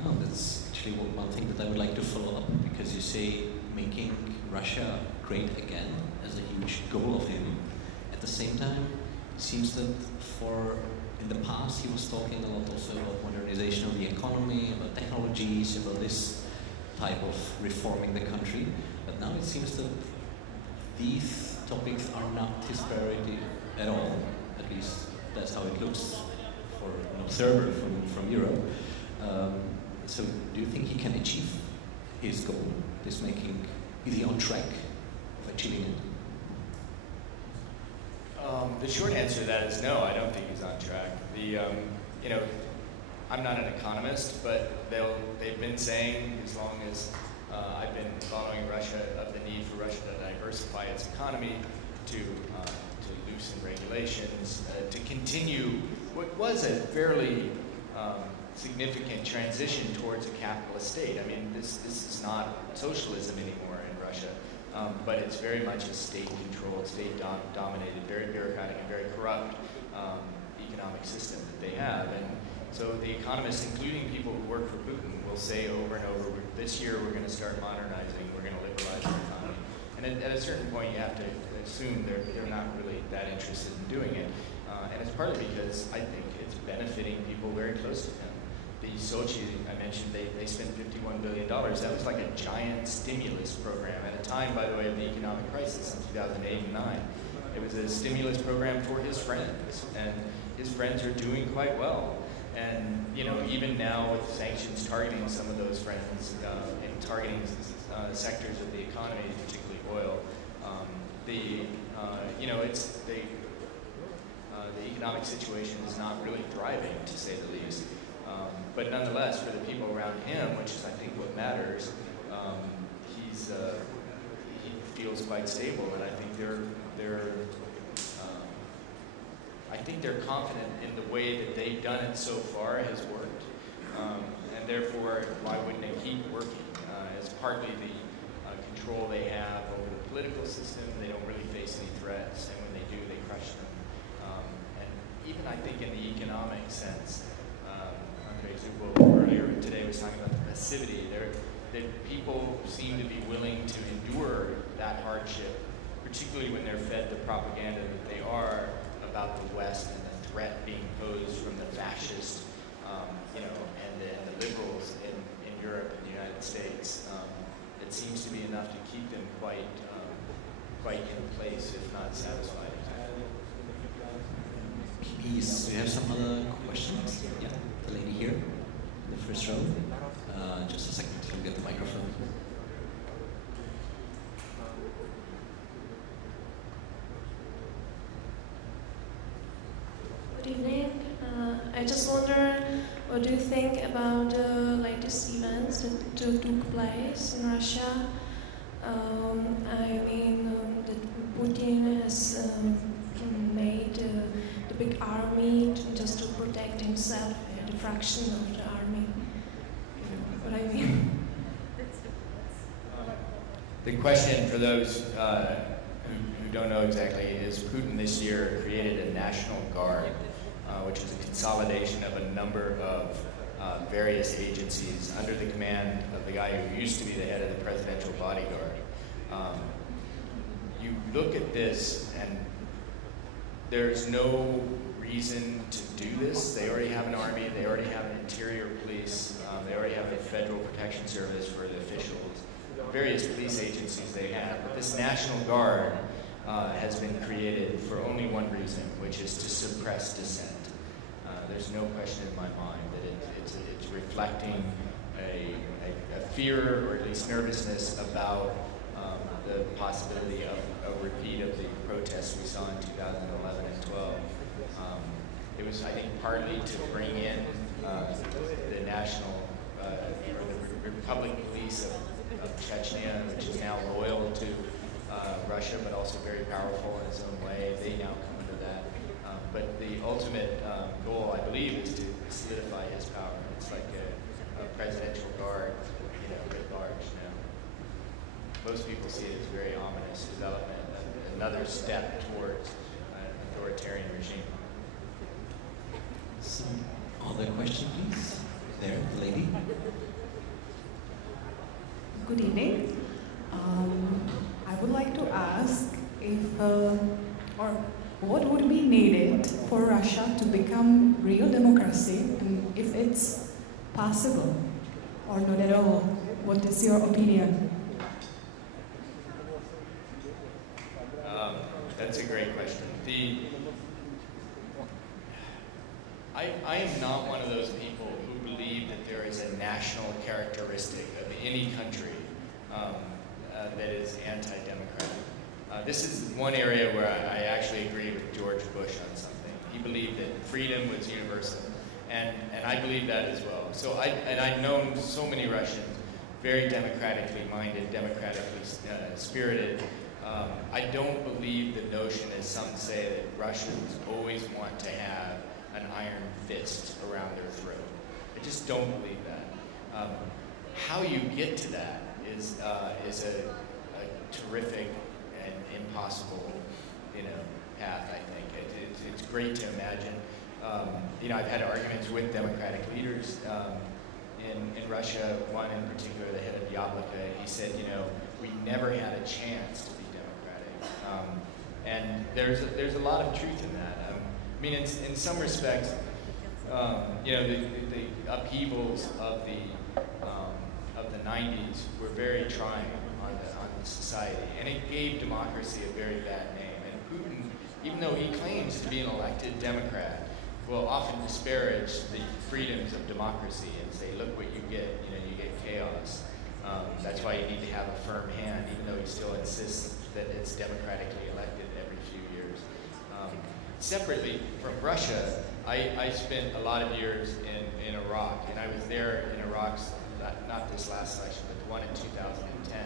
No, that's actually one thing that I would like to follow up, because you say making Russia great again as a huge goal of him. At the same time, it seems that in the past he was talking a lot also about modernization of the economy, about technologies, about this type of reforming the country. But now it seems that these topics are not his priority at all. At least that's how it looks for an observer from Europe. So do you think he can achieve his goal? Is he on track of achieving it? The short answer to that is no, I don't think he's on track. You know, I'm not an economist, but they've been saying, as long as I've been following Russia, of the need for Russia to diversify its economy, to loosen regulations, to continue what was a fairly significant transition towards a capitalist state. I mean, this is not socialism anymore in Russia, but it's very much a state-controlled, state-dominated, very bureaucratic and very corrupt economic system that they have. And so the economists, including people who work for Putin, will say over and over, this year we're going to start modernizing, we're going to liberalize our economy. And at a certain point you have to assume they're not really that interested in doing it. And it's partly because I think it's benefiting people very close to him. The Sochi, I mentioned, they spent $51 billion. That was like a giant stimulus program at a time, by the way, of the economic crisis in 2008 and 9. It was a stimulus program for his friends, and his friends are doing quite well. And, you know, even now with sanctions targeting some of those friends and targeting sectors of the economy, particularly oil, you know, the economic situation is not really thriving, to say the least. But nonetheless, for the people around him, which is, I think, what matters, he feels quite stable, and I think they're confident in the way that they've done it so far has worked, and therefore, why wouldn't they keep working? It's partly the control they have over the political system. They don't really face any threats, and when they do, they crush them. And even, I think, in the economic sense, earlier today was talking about the passivity. That people seem to be willing to endure that hardship, particularly when they're fed the propaganda that they are about the West and the threat being posed from the fascist, you know, and the liberals in Europe and the United States. It seems to be enough to keep them quite in place, if not satisfied. Please, do you have some other questions? Yeah, the lady here, in the first row. Just a second to get the microphone. Good evening. I just wonder, what do you think about the latest events that took place in Russia? I mean, that Putin has made the big army just to protect himself, the fraction of the army. You know what I mean? The question for those who don't know exactly is Putin this year created a National Guard, which is a consolidation of a number of various agencies under the command of the guy who used to be the head of the presidential bodyguard. You look at this and there's no reason to do this. They already have an army, they already have an interior police, they already have a federal protection service for the officials. various police agencies they have. But this National Guard has been created for only one reason, which is to suppress dissent. There's no question in my mind that it's reflecting a fear, or at least nervousness, about the possibility of a repeat of the protests we saw in 2011 and 12. It was, I think, partly to bring in the national, or the Republic Police of Chechnya, which is now loyal to Russia, but also very powerful in its own way. They now come under that. But the ultimate goal, I believe, is to solidify his power. It's like a presidential guard, writ large now. Most people see it as a very ominous development, another step towards an authoritarian regime. Some other question, please? There, the lady. Good evening. I would like to ask if, or what would be needed for Russia to become real democracy, and if it's possible or not at all. What is your opinion? That's a great question. I am not one of those people who believe that there is a national characteristic of any country that is anti-democratic. This is one area where I actually agree with George Bush on something. He believed that freedom was universal, and I believe that as well. So I've known so many Russians, very democratically minded, democratically spirited. I don't believe the notion, as some say, that Russians always want to have an iron fist around their throat. I just don't believe that. How you get to that is a terrific and impossible, path. I think it's great to imagine. I've had arguments with democratic leaders in Russia. One in particular, the head of Yabloko, he said, we never had a chance to be democratic. And there's a lot of truth in that. In some respects, the upheavals of the 90s were very trying on the society, and it gave democracy a very bad name. And Putin, even though he claims to be an elected Democrat, will often disparage the freedoms of democracy and say, look what you get, you get chaos. That's why you need to have a firm hand, even though he still insists that it's democratically elected every few years. Separately from Russia, I spent a lot of years in Iraq, and I was there in Iraq, not this last election, but the one in 2010.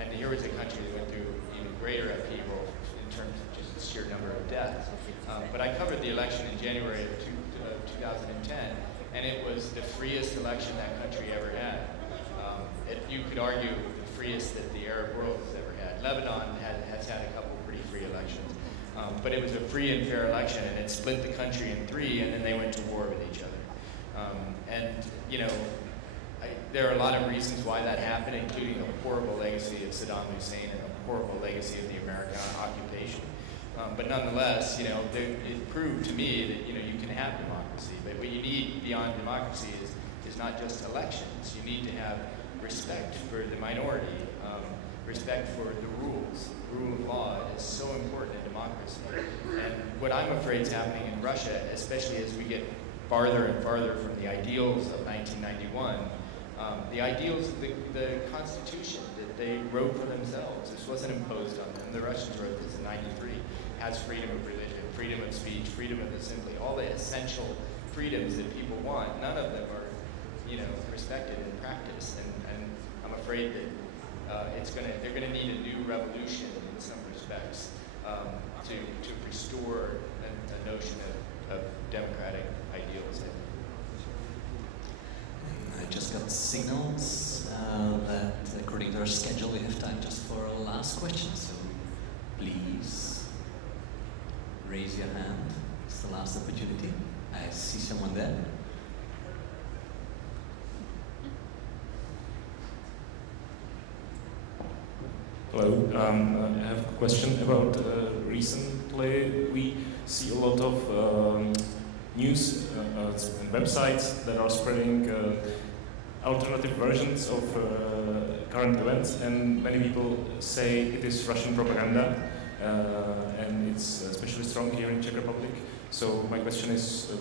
And here was a country that went through even greater upheaval in terms of just the sheer number of deaths. But I covered the election in January of 2010, and it was the freest election that country ever had. You could argue the freest that the Arab world has ever had. Lebanon has had a couple pretty free elections. But it was a free and fair election, and it split the country in three, and then they went to war with each other. There are a lot of reasons why that happened, including the horrible legacy of Saddam Hussein and the horrible legacy of the American occupation. But nonetheless, it proved to me that you can have democracy, but what you need beyond democracy is not just elections. You need to have respect for the minority, respect for the rules. The rule of law is so important in democracy. And what I'm afraid is happening in Russia, especially as we get farther and farther from the ideals of 1991, the ideals of the Constitution that they wrote for themselves. This wasn't imposed on them. The Russians wrote this in '93. Has freedom of religion, freedom of speech, freedom of assembly, all the essential freedoms that people want. None of them are, respected in practice. And I'm afraid that they're gonna need a new revolution in some respects to restore a notion of democratic ideals. I just got signals that according to our schedule we have time just for a last question, so please raise your hand. It's the last opportunity. I see someone there. Hello, I have a question about recently we see a lot of news and websites that are spreading alternative versions of current events, and many people say it is Russian propaganda, and it's especially strong here in Czech Republic. So my question is,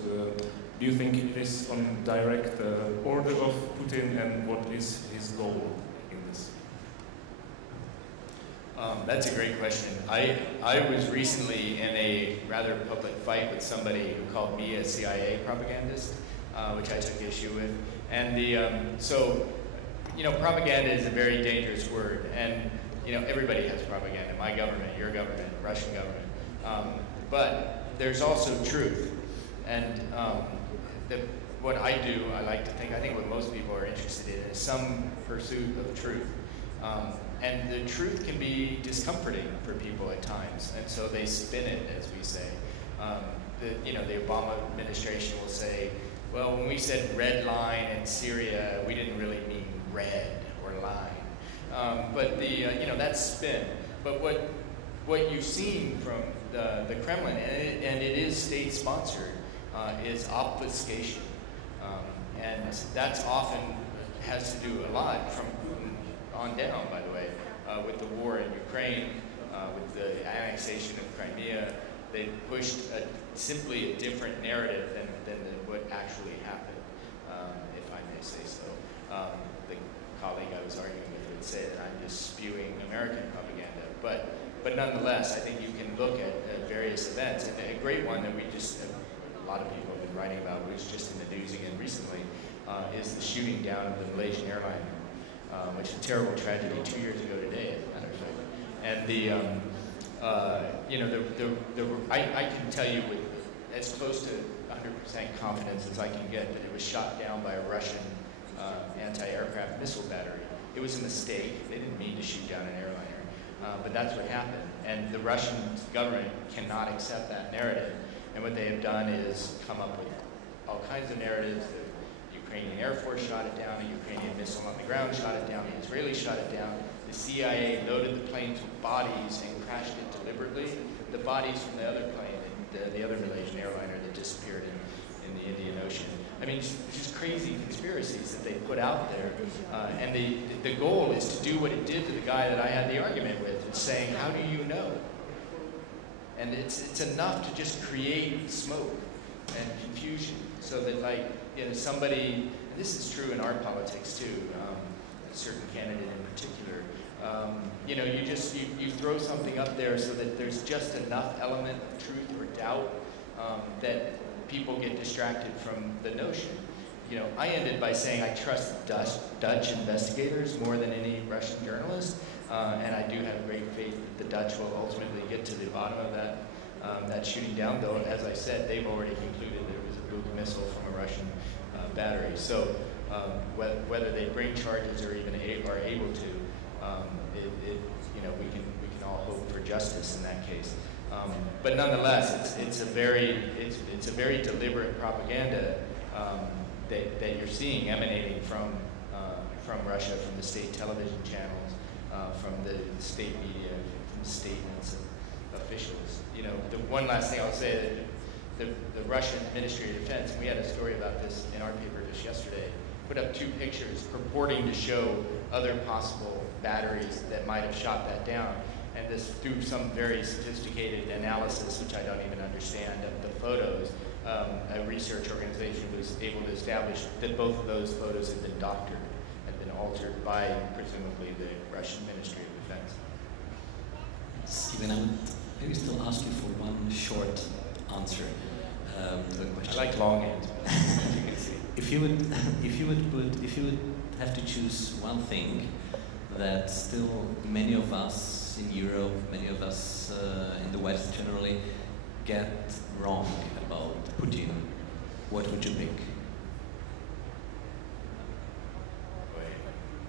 do you think it is on direct order of Putin, and what is his goal in this? That's a great question. I was recently in a rather public fight with somebody who called me a CIA propagandist, which I took issue with. And so, you know, propaganda is a very dangerous word, and you know, everybody has propaganda. My government, your government, Russian government. But there's also truth, and what I do, I think what most people are interested in is some pursuit of truth. And the truth can be discomforting for people at times, and so they spin it, as we say. The Obama administration will say, well, when we said red line in Syria, we didn't really mean red or line. But that's spin. But what you've seen from the Kremlin, and it is state-sponsored, is obfuscation. And that's often has to do a lot from Putin on down, by the way, with the war in Ukraine, with the annexation of Crimea. They pushed simply a different narrative than what actually happened, if I may say so. The colleague I was arguing with would say that I'm just spewing American propaganda, but nonetheless, I think you can look at various events, and a great one that a lot of people have been writing about, which just in the news again recently, is the shooting down of the Malaysian airliner, which is a terrible tragedy 2 years ago today, as a matter of fact. And I can tell you with as close to 100% confidence as I can get that it was shot down by a Russian anti-aircraft missile battery. It was a mistake. They didn't mean to shoot down an airliner, but that's what happened. And the Russian government cannot accept that narrative. And what they have done is come up with all kinds of narratives. The Ukrainian Air Force shot it down, a Ukrainian missile on the ground shot it down, the Israelis shot it down. The CIA loaded the planes with bodies and crashed it deliberately. The bodies from the other plane, the other Malaysian airliner that disappeared in the Indian Ocean. I mean, just crazy conspiracies that they put out there. And the goal is to do what it did to the guy that I had the argument with. It's saying, how do you know? And it's enough to just create smoke and confusion so that, like, somebody, and this is true in our politics too, a certain candidate in particular, you throw something up there so that there's just enough element of truth or doubt that people get distracted from the notion. I ended by saying I trust Dutch investigators more than any Russian journalist, and I do have great faith that the Dutch will ultimately get to the bottom of that shooting down, though, as I said, they've already concluded there was a Buk missile from a Russian battery. So whether they bring charges or even are able to, we can all hope for justice in that case. But nonetheless, it's a very deliberate propaganda that you're seeing emanating from Russia, from the state television channels, from the state media, from statements of officials. The one last thing I'll say, that the Russian Ministry of Defense, and we had a story about this in our paper just yesterday, put up 2 pictures purporting to show other possible batteries that might have shot that down. And this, through some very sophisticated analysis, which I don't even understand, of the photos, a research organization was able to establish that both of those photos had been doctored, had been altered by, presumably, the Russian Ministry of Defense. Stephen, I would maybe still ask you for one short answer to the question. I like long answers, as you can see. If you would have to choose one thing that still many of us in Europe, many of us in the West generally get wrong about Putin, what would you pick? Boy,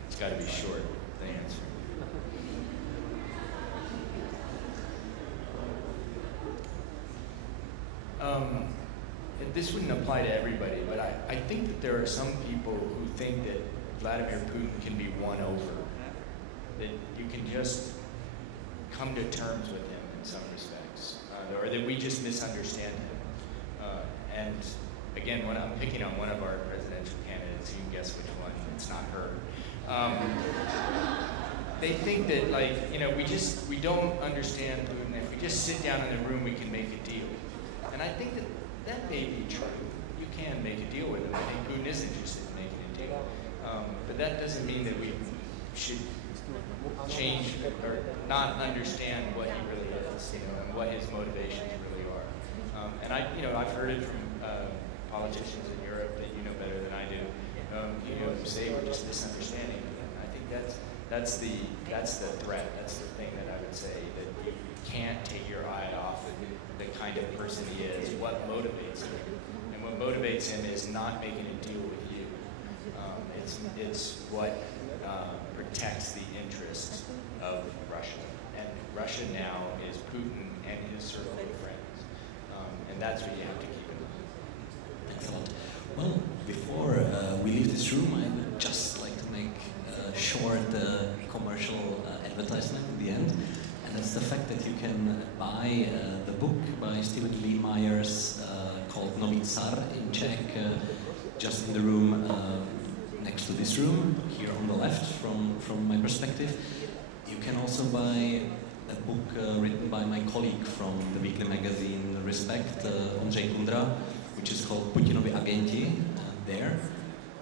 it's got to be short, the answer. This wouldn't apply to everybody, but I think that there are some people who think that Vladimir Putin can be won over, that you can just come to terms with him in some respects, or that we just misunderstand him. And again, when I'm picking on one of our presidential candidates, you can guess which one. It's not her. They think that, like, you know, we don't understand Putin. If we just sit down in a room, we can make a deal. And I think that may be true. You can make a deal with him. I think Putin is interested in making a deal. But that doesn't mean that we should change or not understand what he really is, you know, and what his motivations really are. And I've heard it from politicians in Europe that you know better than I do. You know, say we're just misunderstanding him. I think that's the threat. That's the thing that I would say, that you can't take your eye off of the kind of person he is, what motivates him. And what motivates him is not making a deal with you. It's what protects the interests of Russia. And Russia now is Putin and his circle of friends. And that's what you have to keep in mind. Excellent. Well, before we leave this room, I would just like to make a short commercial advertisement at the end. And that's the fact that you can buy the book by Stephen Lee Myers called Nový in Czech, just in the room next to this room, here on the left from my perspective. You can also buy a book written by my colleague from the weekly magazine Respect, Ondřej Kundra, which is called Putinovi agenti, there.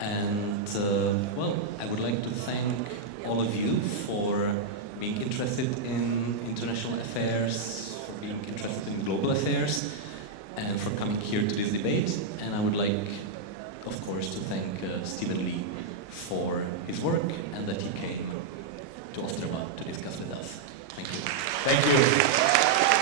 And, well, I would like to thank all of you for being interested in international affairs, for being interested in global affairs, and for coming here to this debate. And I would like, of course, to thank Stephen Lee for his work and that he came to Ostrava to discuss with us. Thank you. Thank you.